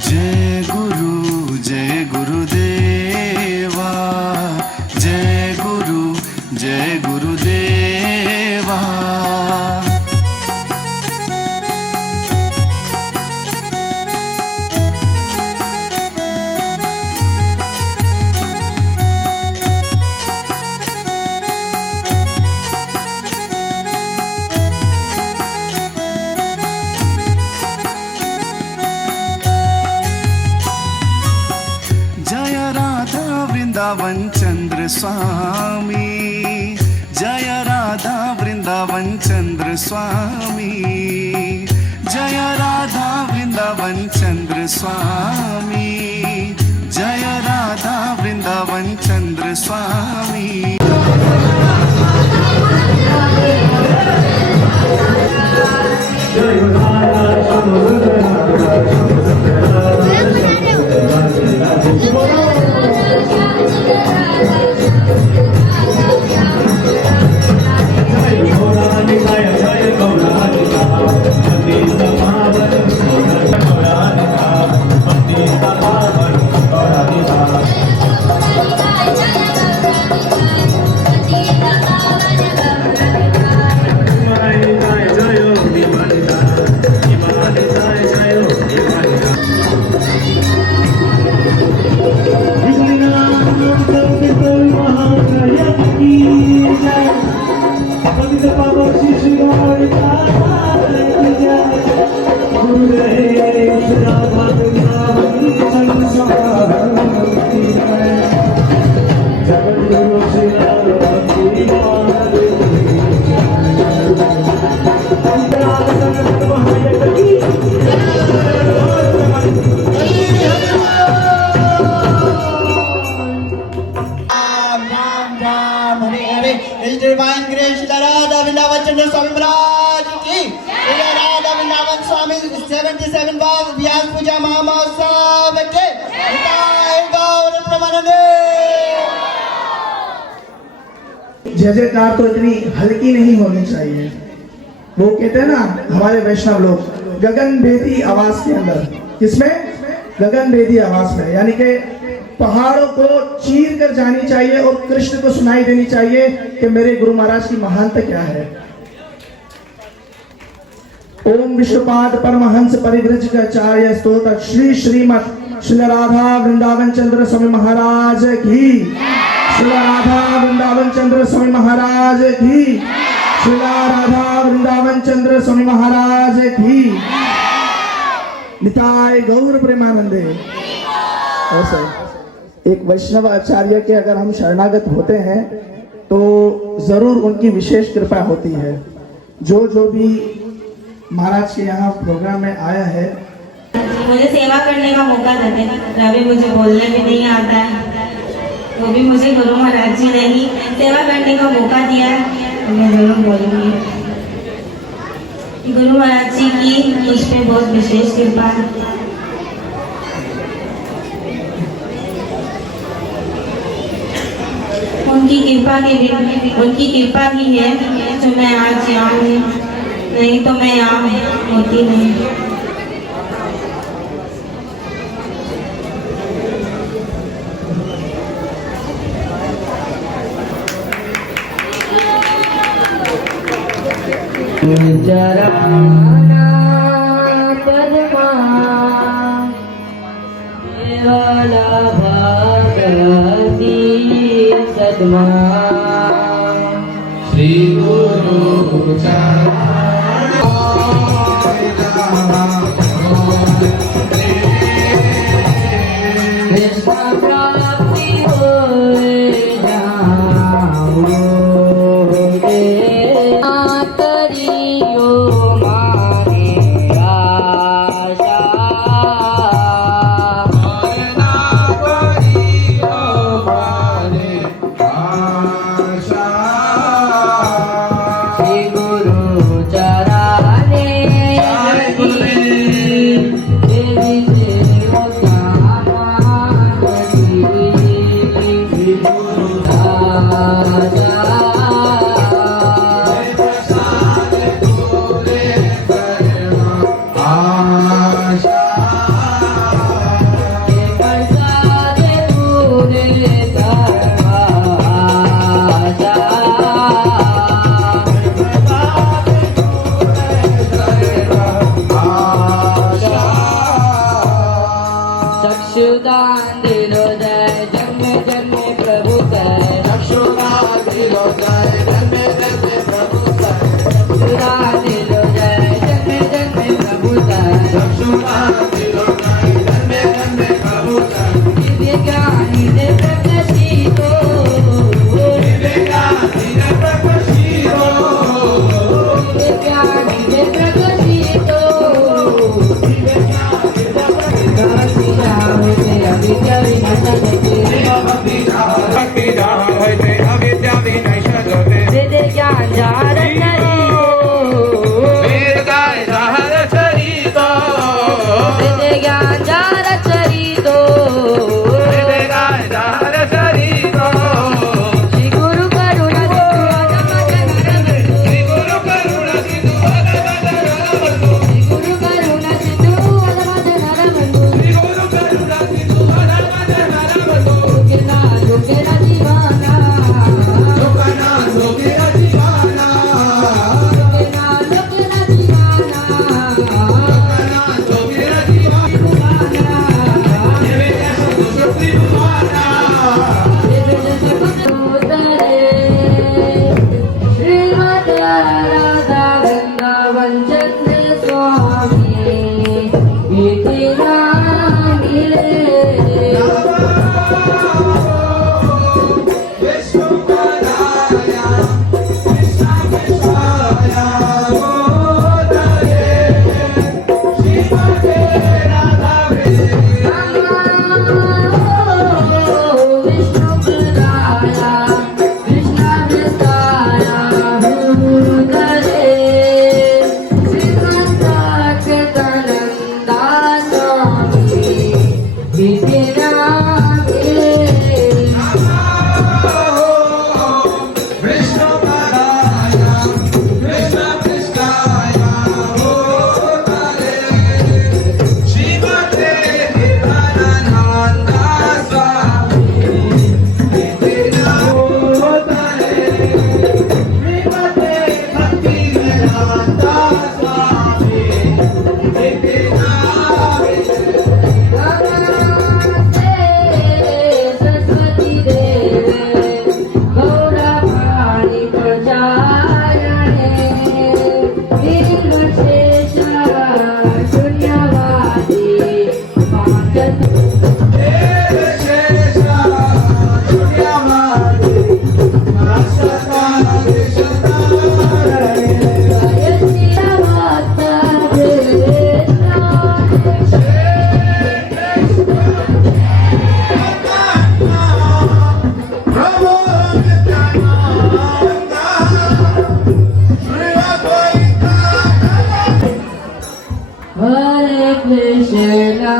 जय गुरुदेवा, जय गुरुदेवा। वृंदावन चंद्र स्वामी, जय राधा वृंदावन चंद्र स्वामी, जय राधा वृंदावन चंद्र स्वामी, जय राधा वृंदावन चंद्र स्वामी। Divine grace, Radha Vrindavan Chandra Swami Maharaj ki, Radha Vrindavan Swami 77 Vyas Puja Mahotsav ke, Nitai Gaur Pramanande। जय जयकार तो इतनी हल्की नहीं होनी चाहिए। वो कहते हैं ना हमारे वैष्णव लोग, गगन भेदी आवाज के अंदर, किसमें? गगन भेदी आवाज में, यानी कि पहाड़ों को चीर कर जानी चाहिए और कृष्ण को सुनाई देनी चाहिए कि मेरे गुरु महाराज की महानता क्या है। ओम विश्वपाद परमहंस परिव्रजकाचार्य स्तोत्र श्री श्रीमद श्री राधा वृंदावन चंद्र स्वामी महाराज की, श्री राधा वृंदावन चंद्र स्वामी महाराज की, श्री राधा वृंदावन चंद्र स्वामी महाराज की। निताय गौर प्रेमानंदे। ऐसे एक वैष्णव आचार्य के अगर हम शरणागत होते हैं तो जरूर उनकी विशेष कृपा होती है। जो भी महाराज के यहाँ प्रोग्राम में आया है, मुझे सेवा करने का मौका देते। अभी मुझे बोलने भी नहीं आता है, वो भी मुझे गुरु महाराज जी ने ही सेवा करने का मौका दिया है, तो मैं जरूर बोलूँगी। गुरु महाराज जी की मुझ पे बहुत विशेष कृपा है। उनकी कृपा ही है जो मैं आज यहाँ हूँ, नहीं तो मैं यहाँ होती नहीं। चरणा पद्मा केवल भगवती सद्मा श्री गुरु कृष्ण प्राप्ति होए रक्षुदान दिलो जय जन्म जन्म प्रभु जय रक्षुदान दिलो जय जन्म जन्म प्रभु जय रक्षुदान दिलो जय जन्म जन्म प्रभु जय रक्षुदान दिलो जय जन्म जन्म प्रभु जय दिव्य ज्ञानी दे प्रकाशितो दिव्य ज्ञानी दे प्रकाशितो दिव्य ज्ञानी दे प्रकाशितो दिव्य ज्ञानी दे प्रकाशितो विद्या विनाश भक्ति जान होय ते अविद्या विनाश होते वेद ज्ञान जार वेद गाय जहर चरितो वेद ज्ञान जार चरितो वेद गाय जहर चरितो श्री गुरु करुणा श्री गुरु करुणा सिंधु अनवद्य श्री गुरु करुणा सिंधु अनवद्य नरबंधु श्री गुरु करुणा सिंधु अनवद्य नरबंधु योगिना योगिना जीवाना लोकना लोकेरा जीवाना योगिना योगिना जीवाना लोकना लोकेरा जीवाना देवे जैसा सुप्री भुवाना श्रीमद राधा वृंदावन चंद्र स्वामी इति नाम मिले सरस्वती देवे गौरवाणी प्रजायणे निर्विशेष शून्यवादी Hare Krishna,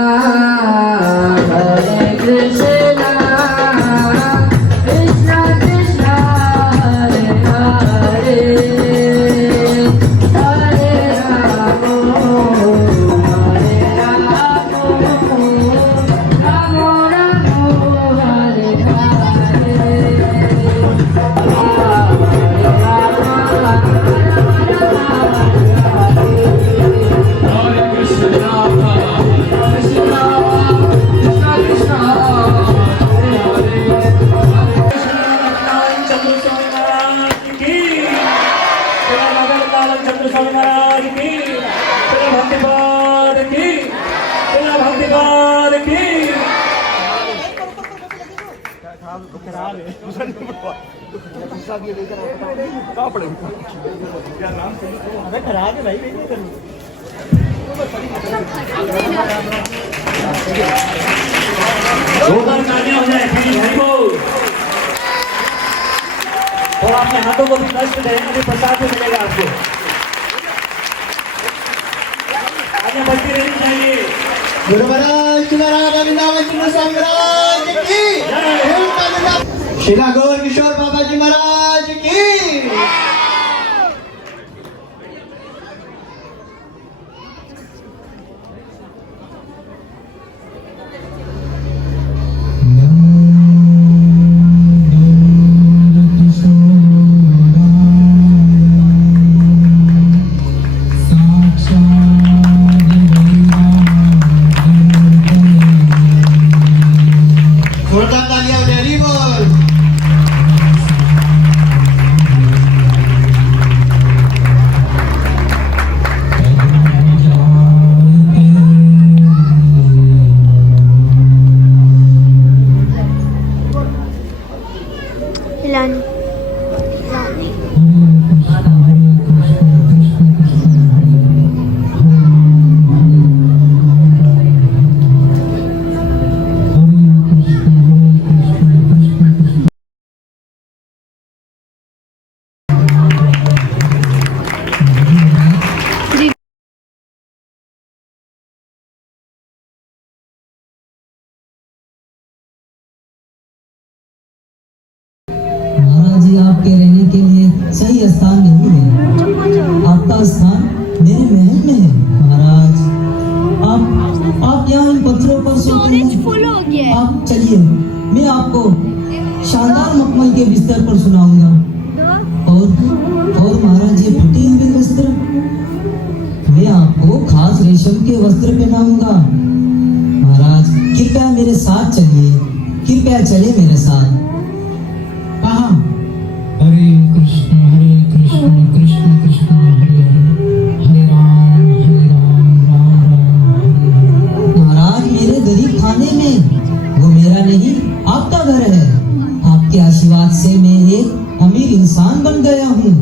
Hare Krishna, Krishna Krishna, Hare Hare, Hare Rama, Hare Rama, Rama Rama, Hare जोरदार तालियां हो जाए भाई को और अपने हाथों को भी कष्ट दें अभी प्रसाद भी मिलेगा आपको आगे बढ़ती रहनी चाहिए गुरु महाराज श्री राधा वृंदावन चंद्र स्वामी महाराज की शिला गौर किशोर बाबा जी महाराज की कोई स्थान नहीं है, आपका स्थान मेरे महल में है महाराज। आप यहाँ इन पत्थरों पर सोते हैं। आप चलिए, मैं आपको शानदार मखमल के बिस्तर पर सुनाऊंगा। और महाराज ये फटे हुए वस्त्र, मैं आपको खास रेशम के वस्त्र पहनाऊंगा। महाराज कृपया मेरे साथ चलिए, कृपया चले मेरे साथ। कहाँ? हरे कृष्ण कृष्ण कृष्ण हरे हरे, हरे राम राम राम हरे। महाराज मेरे गरीब खाने में, वो मेरा नहीं आपका घर है। आपके आशीर्वाद से मैं एक अमीर इंसान बन गया हूँ।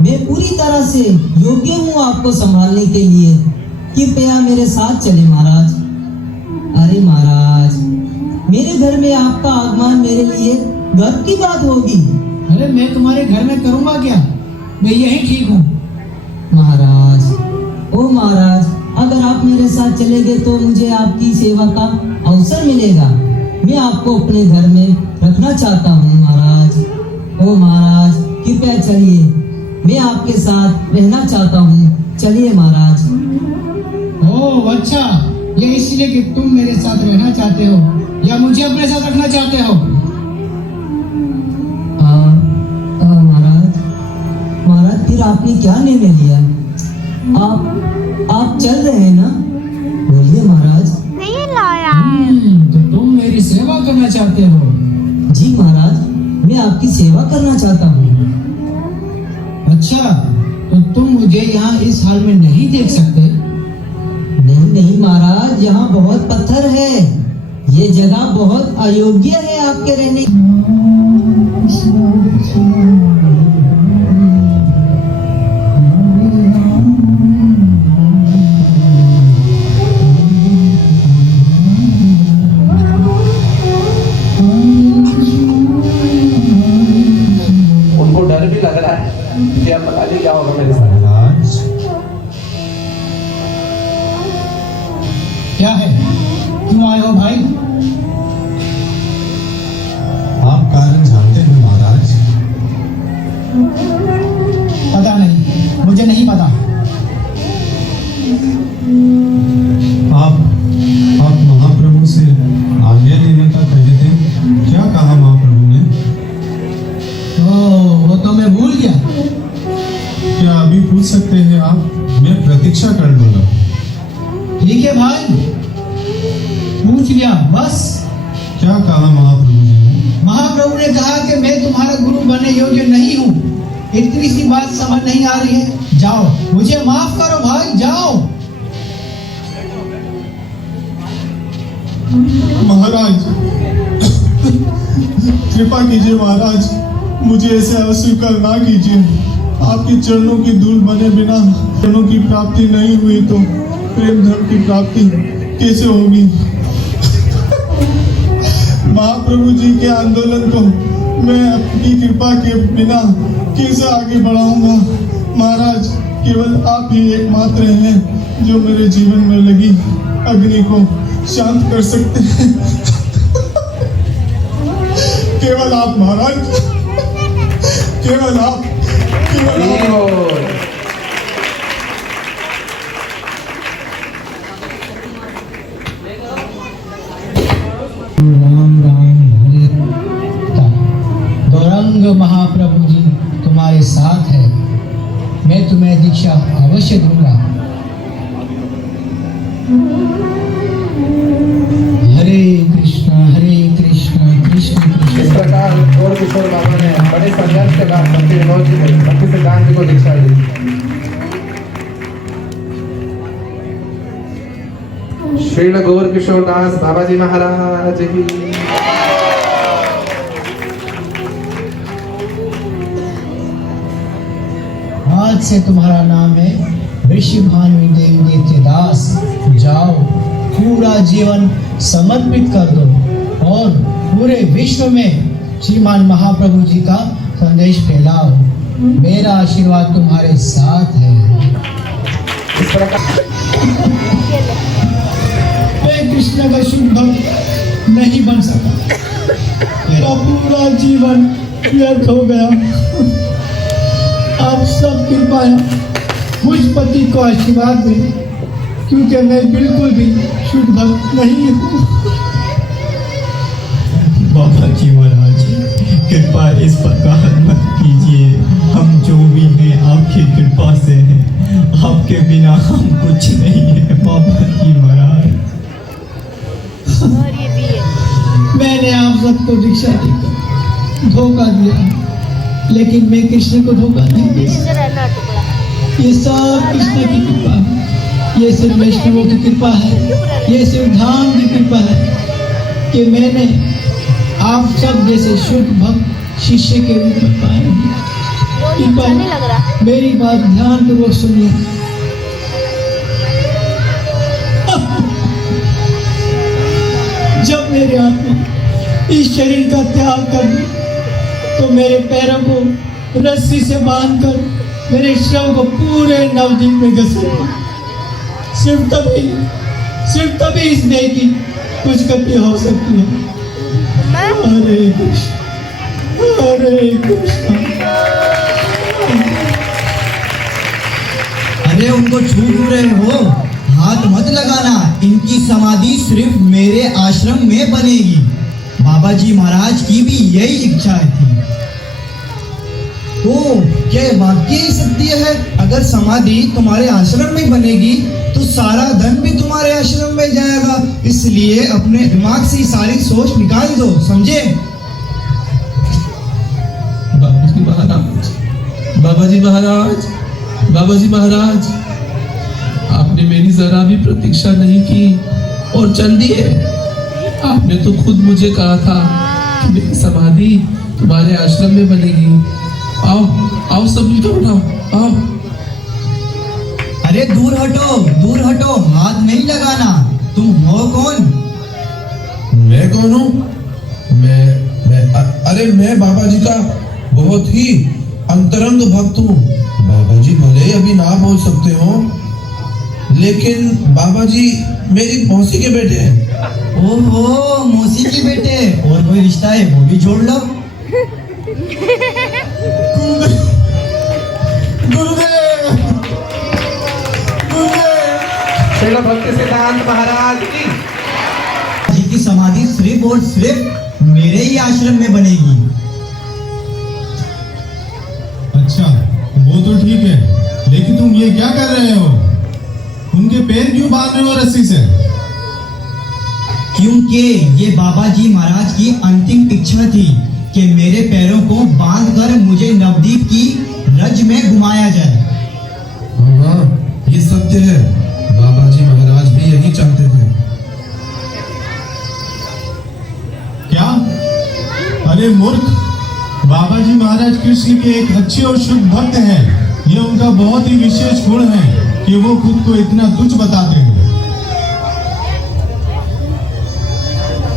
मैं पूरी तरह से योग्य हूँ आपको संभालने के लिए। कृपया मेरे साथ चले महाराज। अरे महाराज, मेरे घर में आपका आगमन मेरे लिए गर्व की बात होगी। अरे मैं तुम्हारे घर में करूँगा क्या, मैं यही ठीक हूँ। महाराज, ओ महाराज, अगर आप मेरे साथ चले गए तो मुझे आपकी सेवा का अवसर मिलेगा। मैं आपको अपने घर में रखना चाहता हूँ महाराज। ओ महाराज कृपया चलिए, मैं आपके साथ रहना चाहता हूँ। चलिए महाराज। ओह अच्छा, ये इसलिए कि तुम मेरे साथ रहना चाहते हो या मुझे अपने साथ रखना चाहते हो? महाराज फिर आपने क्या निर्णय लिया? आप चल रहे हैं ना? बोलिए महाराज। तो तुम मेरी सेवा करना चाहते हो? जी महाराज, मैं आपकी सेवा करना चाहता हूँ। अच्छा, तो तुम मुझे यहाँ इस हाल में नहीं देख सकते? नहीं महाराज, यहाँ बहुत पत्थर है। ये जगह बहुत अयोग्य है आपके रहने। उनको डर भी लग रहा है कि अब पता नहीं क्या होगा मेरे साथ। क्या है, क्यों आए हो भाई? आप कारण जानते हैं महाराज? पता नहीं, मुझे नहीं पता। आप महाप्रभु से आज्ञा लेने का कहे थे, क्या कहा महाप्रभु ने? वो तो मैं भूल गया। क्या अभी पूछ सकते हैं आप? मैं प्रतीक्षा कर लूंगा। ठीक है भाई, पूछ लिया बस। क्या कहा महाप्रभु ने? महाप्रभु ने कहा कि मैं तुम्हारा गुरु बनने योग्य नहीं हूँ। इतनी सी बात समझ नहीं आ रही है? जाओ, मुझे माफ करो भाई, जाओ। महाराज कृपा कीजिए महाराज, मुझे ऐसे अस्वीकार ना कीजिए। आपके चरणों की धूल बने बिना चरणों की प्राप्ति नहीं हुई तो प्रेम धर्म की प्राप्ति कैसे होगी? महाप्रभु जी के आंदोलन को मैं अपनी कृपा के बिना कैसे आगे बढ़ाऊंगा? महाराज केवल आप ही एकमात्र हैं जो मेरे जीवन में लगी अग्नि को शांत कर सकते हैं। केवल आप महाराज, केवल आप, केवल आप। राम राम हरे। गौरंग महाप्रभु जी तुम्हारे साथ है, मैं तुम्हें दीक्षा अवश्य दूंगा। हरे कृष्ण कृष्ण कृष्ण। इस प्रकार गौर किशोर बाबा ने बड़े संघर्ष के बाद भक्ति सिद्धांत जी को दीक्षा दी। श्रील गौर किशोर दास बाबा जी महाराज की। आज से तुम्हारा नाम है ऋषिभानु देवी नित्य दास। जाओ, पूरा जीवन समर्पित कर दो और पूरे विश्व में श्रीमान महाप्रभु जी का संदेश फैलाओ। मेरा आशीर्वाद तुम्हारे साथ है। इस प्रकार मैं कृष्ण का शुभ भक्त नहीं बन सका, मेरा पूरा जीवन व्यर्थ हो गया। आप सब कृपया मुझ पति को आशीर्वाद दें, क्योंकि मैं बिल्कुल भी शुद्ध भक्त नहीं हूँ। बाबा जी महाराज, कृपा इस प्रकार मत कीजिए। हम जो भी हैं आपकी कृपा से हैं, आपके बिना हम कुछ नहीं है बाबा जी महाराज। मैंने आप सबको दीक्षा देकर धोखा दिया, लेकिन मैं कृष्ण को धोखा नहीं दे सकता। ये सब कृष्ण की कृपा है, ये सिर्फ वैष्णवों की कृपा है, ये सिर्फ धाम की कृपा है कि मैंने आप सब जैसे शुद्ध भक्त शिष्य के रूप में पाए हैं। कृपया मेरी बात ध्यान पूर्वक सुनिए। जब मेरी आत्मा इस शरीर का त्याग कर दी, तो मेरे पैरों को रस्सी से बांधकर मेरे शव को पूरे नवद्वीप में घसीटा। सिर्फ तभी इस देह की कुछ गति हो सकती है। हरे कृष्ण, हरे कृष्ण। अरे उनको छू क्यों रहे हो? हाथ मत लगाना। इनकी समाधि सिर्फ मेरे आश्रम में बनेगी। बाबा जी महाराज की भी यही इच्छा थी। तो क्या वाकई सत्य है? अगर समाधि तुम्हारे आश्रम में बनेगी तो सारा धन भी तुम्हारे आश्रम में जाएगा। इसलिए अपने दिमाग से सारी सोच निकाल दो, समझे? बाबा जी महाराज, बाबा जी महाराज, बाबा जी महाराज, आपने मेरी जरा भी प्रतीक्षा नहीं की और चल दिए। आपने तो खुद मुझे कहा था कि मेरी समाधि तुम्हारे आश्रम में बनेगी। आओ आओ सब मिलकर उठाओ, आओ। अरे दूर हटो, हाथ नहीं लगाना। तुम हो कौन? मैं कौन हूँ? अरे मैं बाबा जी का बहुत ही अंतरंग भक्त हूँ। बाबा जी भले अभी ना बोल सकते हो, लेकिन बाबा जी मेरी मौसी के बेटे हैं। ओहो, मौसी के बेटे। और कोई रिश्ता है वो भी जोड़ लो। श्रील भक्ति सिद्धांत महाराज की समाधि सिर्फ और सिर्फ मेरे ही आश्रम में बनेगी। अच्छा, वो तो ठीक है, लेकिन तुम ये क्या कर रहे हो? उनके पैर क्यों बांध रहे हो रस्सी से? क्योंकि ये बाबा जी महाराज की अंतिम इच्छा थी कि मेरे पैरों को बांधकर मुझे नवद्वीप की रज में घुमाया जाए। हाँ, ये सत्य है। बाबा जी महाराज भी यही चाहते थे। क्या? अरे मूर्ख, बाबा जी महाराज कृष्ण के एक अच्छे और शुद्ध भक्त हैं। ये उनका बहुत ही विशेष गुण है कि वो खुद को इतना तुच्छ बताते हैं।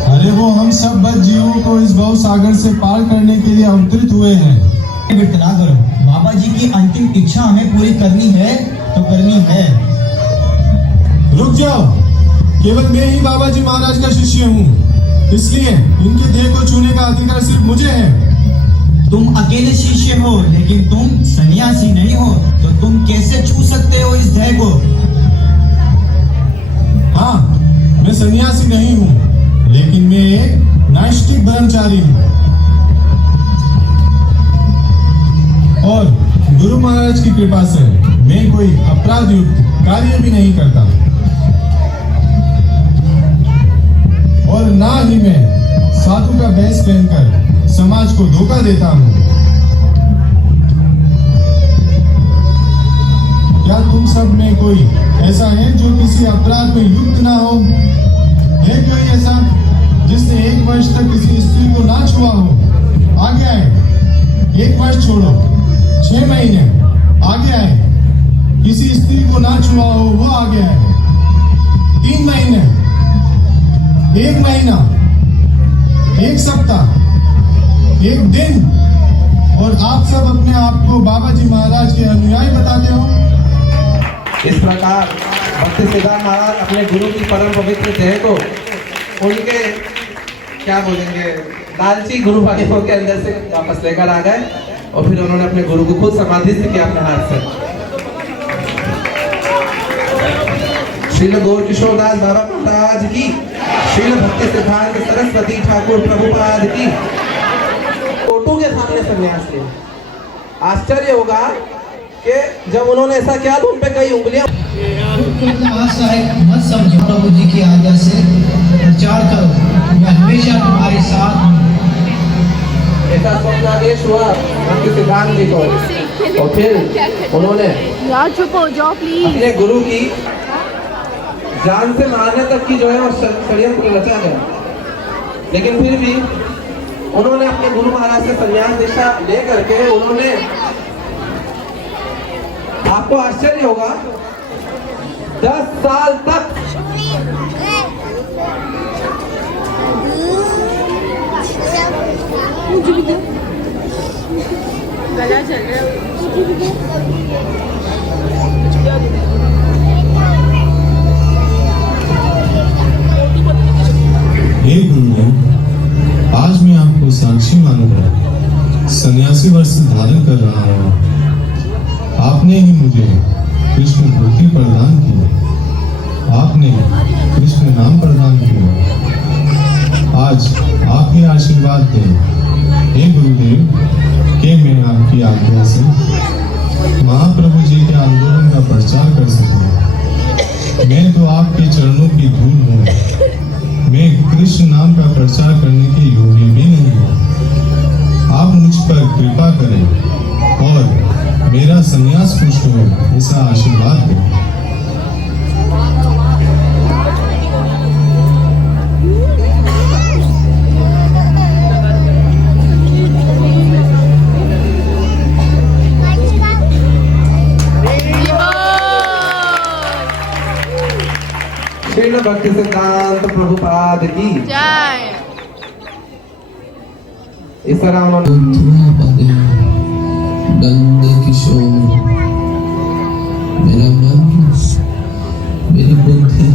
अरे वो हम सब बद जीवों को इस भव सागर से पार करने के लिए अवतरित हुए हैं। ना करो, बाबा जी की अंतिम इच्छा हमें पूरी करनी है तो करनी है। रुक जाओ, केवल मैं ही बाबा जी महाराज का शिष्य हूँ, इसलिए इनके देह को छूने का अधिकार सिर्फ मुझे है। तुम अकेले शिष्य हो, लेकिन तुम सन्यासी नहीं हो, तो तुम कैसे छू सकते हो इस देह को? हाँ, मैं सन्यासी नहीं हूँ, लेकिन मैं एक नैष्ठिक ब्रह्मचारी हूँ और गुरु महाराज की कृपा से मैं कोई अपराध युक्त कार्य भी नहीं करता और ना ही मैं साधु का वेश पहनकर समाज को धोखा देता हूँ। क्या तुम सब में कोई ऐसा है जो किसी अपराध में युक्त ना हो? है कोई ऐसा जिसने 1 वर्ष तक किसी स्त्री को ना छुआ हो? आगे आए। 1 वर्ष छोड़ो, 6 महीने आगे आए। किसी स्त्री को ना छुआ हो, वो आगे आए। 3 महीने, 1 महीना, 1 सप्ताह, 1 दिन, और आप सब अपने आप को बाबा जी महाराज के अनुयायी बताते हो। इस प्रकार भक्ति सिद्धांत महाराज अपने गुरु की परम पवित्र देह को उनके क्या बोलेंगे लालची गुरु भाइयों के अंदर से वापस लेकर आ गए और फिर उन्होंने अपने गुरु को खुद समाधि से किया अपने हाथ से। श्रील गौर किशोरदास बाबा महाराज की, श्रील भक्ति सिद्धांत सरस्वती ठाकुर प्रभुपाद की। फोटो के सामने संन्यास लिया। आश्चर्य होगा कि जब उन्होंने ऐसा किया तो उन पे कई उंगलियां मत समझो, प्रभु जी की आज्ञा से प्रचार करो, मैं हमेशा तुम्हारे साथ हूँ। ऐसा स्वप्नादेश हुआ भक्ति सिद्धांत जी को, और फिर उन्होंने चुप हो जाओ प्लीज। अपने गुरु की जान से मारने तक की जो है वो षड्यंत्र रचा गया, लेकिन फिर भी उन्होंने अपने गुरु महाराज से संन्यास दीक्षा लेकर के उन्होंने, आपको आश्चर्य होगा, 10 साल तक गला चल रहा हे गुरुदेव, आज मैं आपको साक्षी मानकर सन्यासी वर्ष धारण कर रहा हूँ। आपने ही मुझे कृष्ण भक्ति प्रदान की, आपने कृष्ण नाम प्रदान किया। आज आप ही आशीर्वाद दें हे गुरुदेव कि मैं आपकी आज्ञा से महाप्रभु जी के आंदोलन का प्रचार कर सकूं। मैं तो आपके चरणों की धूल हूँ, मैं कृष्ण नाम का प्रचार करने के योग्य भी नहीं हूँ। आप मुझ पर कृपा करें और मेरा संन्यास पुष्ट हो, ऐसा आशीर्वाद दें। श्रील भक्ति सिद्धांत प्रभुपाद की जय। इस तरह उन्होंने नंद किशोर, मेरा मन, मेरी बुद्धि,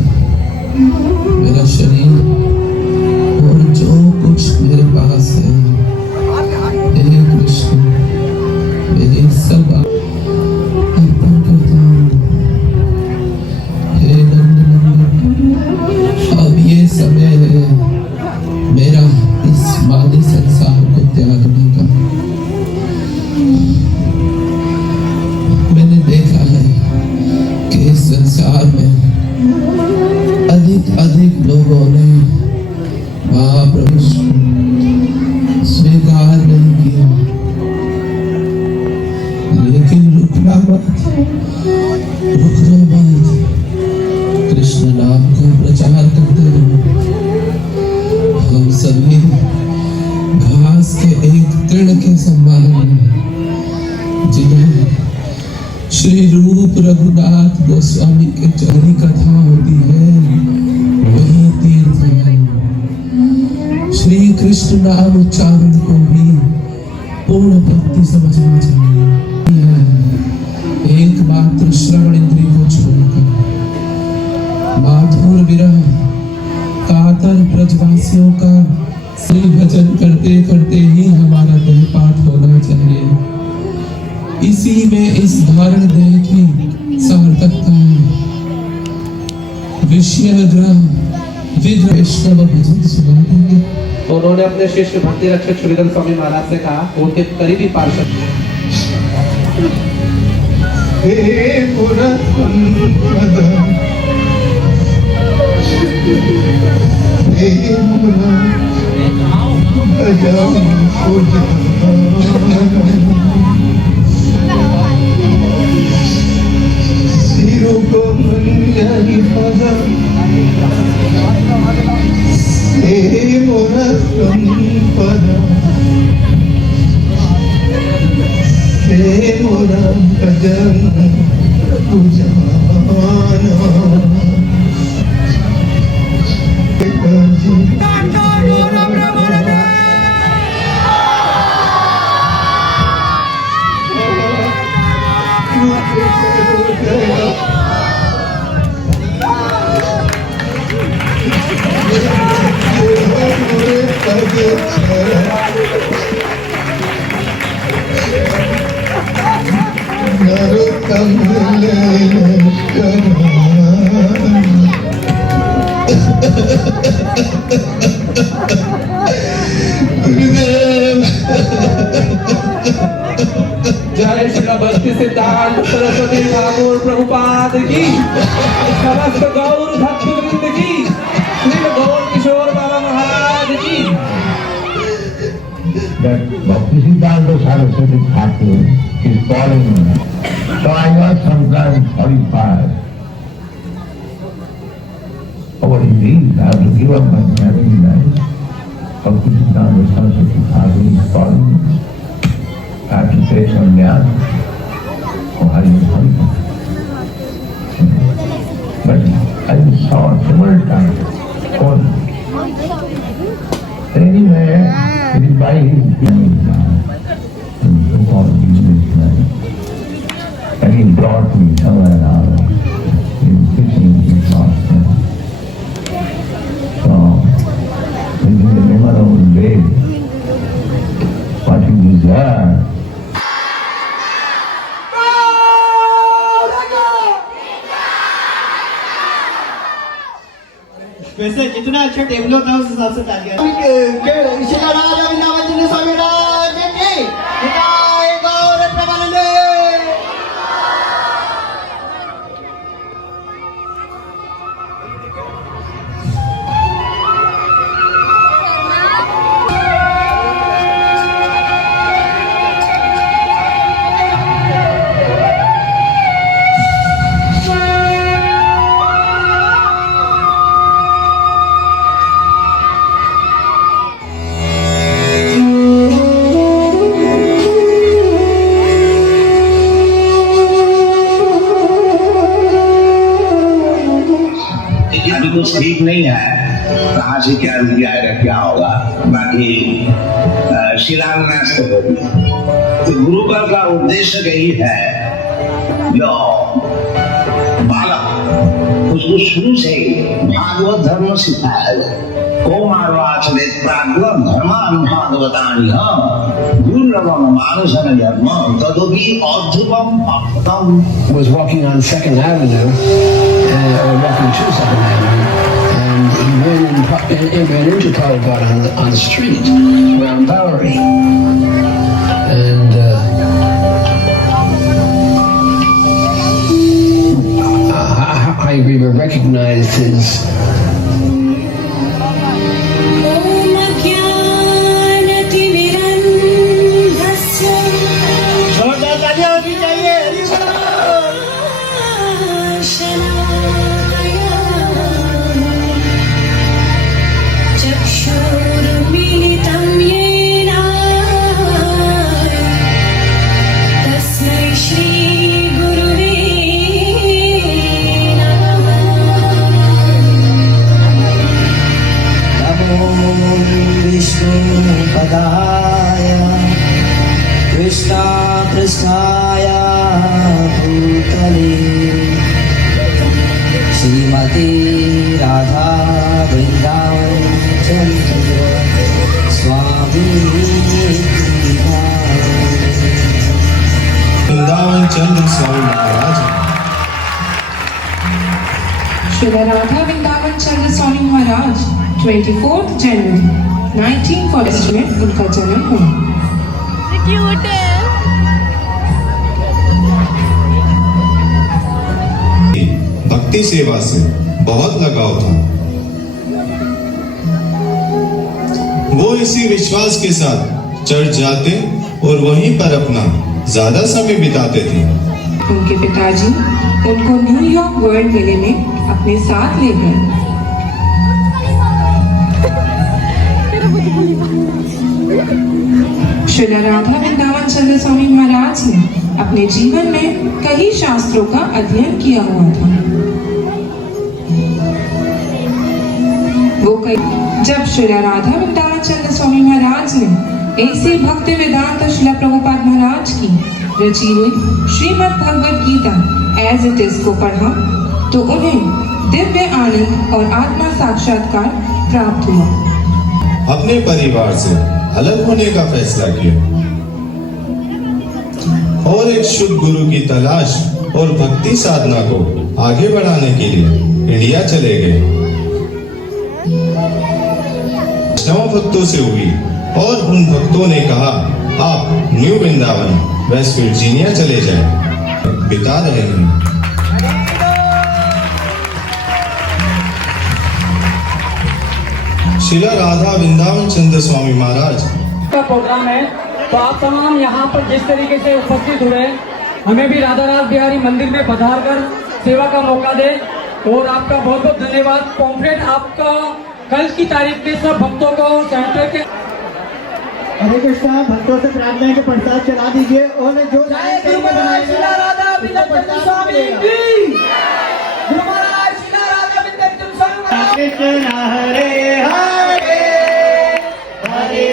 मेरा शरीर और जो कुछ मेरे पास है, हे कृष्ण, मेरी सब अर्पण करता हूँ। हे नंद नंदन, अब ये समय है मेरा इस मानव संसार को त्यागने का। मैंने देखा है कि इस संसार में अधिक लोगों ने महाप्रभु स्वीकार नहीं किया, लेकिन रुकना मत, कृष्ण नाम का प्रचार करते रहो। हम सभी घास के एक तृण के समान हैं, जिन्हें श्री रूप रघुनाथ गोस्वामी के चरणी कथा होती है, वही तीर्थ है। श्री कृष्ण नाम उच्चारण को भी पूर्ण भक्ति समझना चाहिए। एकमात्र श्रवण इंद्रिय को छोड़कर माधुर विरह कातर ब्रजवासियों का श्री भजन करते करते ही हमारा देह पाठ होना चाहिए। इसी में इस धारण देह की सार्थकता है। विषय ग्रह विग्रह वैष्णव भजन सुना देंगे। तो उन्होंने अपने शिष्य भक्ति रक्षक श्रीधर स्वामी महाराज से कहा, उनके करीबी पार्षद, जय श्री भक्ति सिद्धांत सरस्वती ठाकुर प्रभुपाद की, समस्त गौर भक्तवृंद की, श्री गौर किशोर बाबा महाराज की। Bhakti Siddhanta Saraswati Thakur is calling me. So I was sometimes horrified. Oh, indeed, I have to give up my married life. Bhakti Siddhanta Saraswati Thakur is calling me. I have to take some jnana. Oh, I was horrified. But I saw several times calling. Anyway, it is by his so-called businessman. And he brought me somewhere out in fishing his master. So, this is a memorable day. What you deserve. वैसे जितना अच्छा table होता है उस हिसाब से तालियां। श्री राधा वृंदावन स्वामी महाराज की जय गौर प्रमानंद। कुछ ठीक नहीं है, कहाँ से क्या रुक जाएगा क्या होगा, बाकी शिलान्यास तो होगी। तो गुरुकुल का उद्देश्य यही है, जो बालक उसको शुरू से भागवत धर्म सिखाया जाए। कौमारवाचलेत प्राज्ञं धर्मानुभागवतानि दुर्लभम मानुषं जन्म तदपि अद्भुतम अद्भुतम। Was walking on 2nd Avenue, or walking to 2nd Avenue, and he ran into Prabhupada on the street around Bowery, and I recognized his कृष्णाय भूतले श्रीमती राधा वृंदावन चंद्र स्वामी वृंदावन चंद्र स्वामी महाराज। श्री राधा वृंदावन चंद्र स्वामी महाराज 24 जनवरी 1940 में उनका जन्म हुआ। क्यूट है। भक्ति सेवा से बहुत लगाव था। वो इसी विश्वास के साथ चर्च जाते और वहीं पर अपना ज्यादा समय बिताते थे। उनके पिताजी उनको न्यूयॉर्क वर्ल्ड मेले में अपने साथ ले गए। श्री राधा वृंदावन चंद्र स्वामी महाराज ने अपने जीवन में कई शास्त्रों का अध्ययन किया हुआ था। जब श्री राधा वृंदावन चंद्र स्वामी महाराज ने ऐसे भक्ति वेदांत श्रील प्रभुपाद महाराज की रची हुई Shrimad Bhagavad Gita as it is को पढ़ा तो उन्हें दिव्य आनंद और आत्मा साक्षात्कार प्राप्त हुआ। अपने परिवार से अलग होने का फैसला किया और एक शुद्ध गुरु की तलाश और भक्ति साधना को आगे बढ़ाने के लिए इंडिया चले गए। वैष्णव भक्तों से हुई और उन भक्तों ने कहा आप न्यू वृंदावन वेस्ट वर्जीनिया चले जाएं, बिता रहे हैं। श्रीला राधा वृंदावन चंद्र स्वामी महाराज का प्रोग्राम है, तो आप तमाम यहाँ पर जिस तरीके से उपस्थित हुए, हमें भी राधा रास बिहारी मंदिर में पधार कर सेवा का मौका दे और आपका बहुत बहुत धन्यवाद। पॉम्पलेट आपका कल की तारीख में सब भक्तों को सेंटर के हरे कृष्णा भक्तों से प्रार्थना है कि प्रसाद चला दीजिए और जो कृष्ण हरे हरे हरे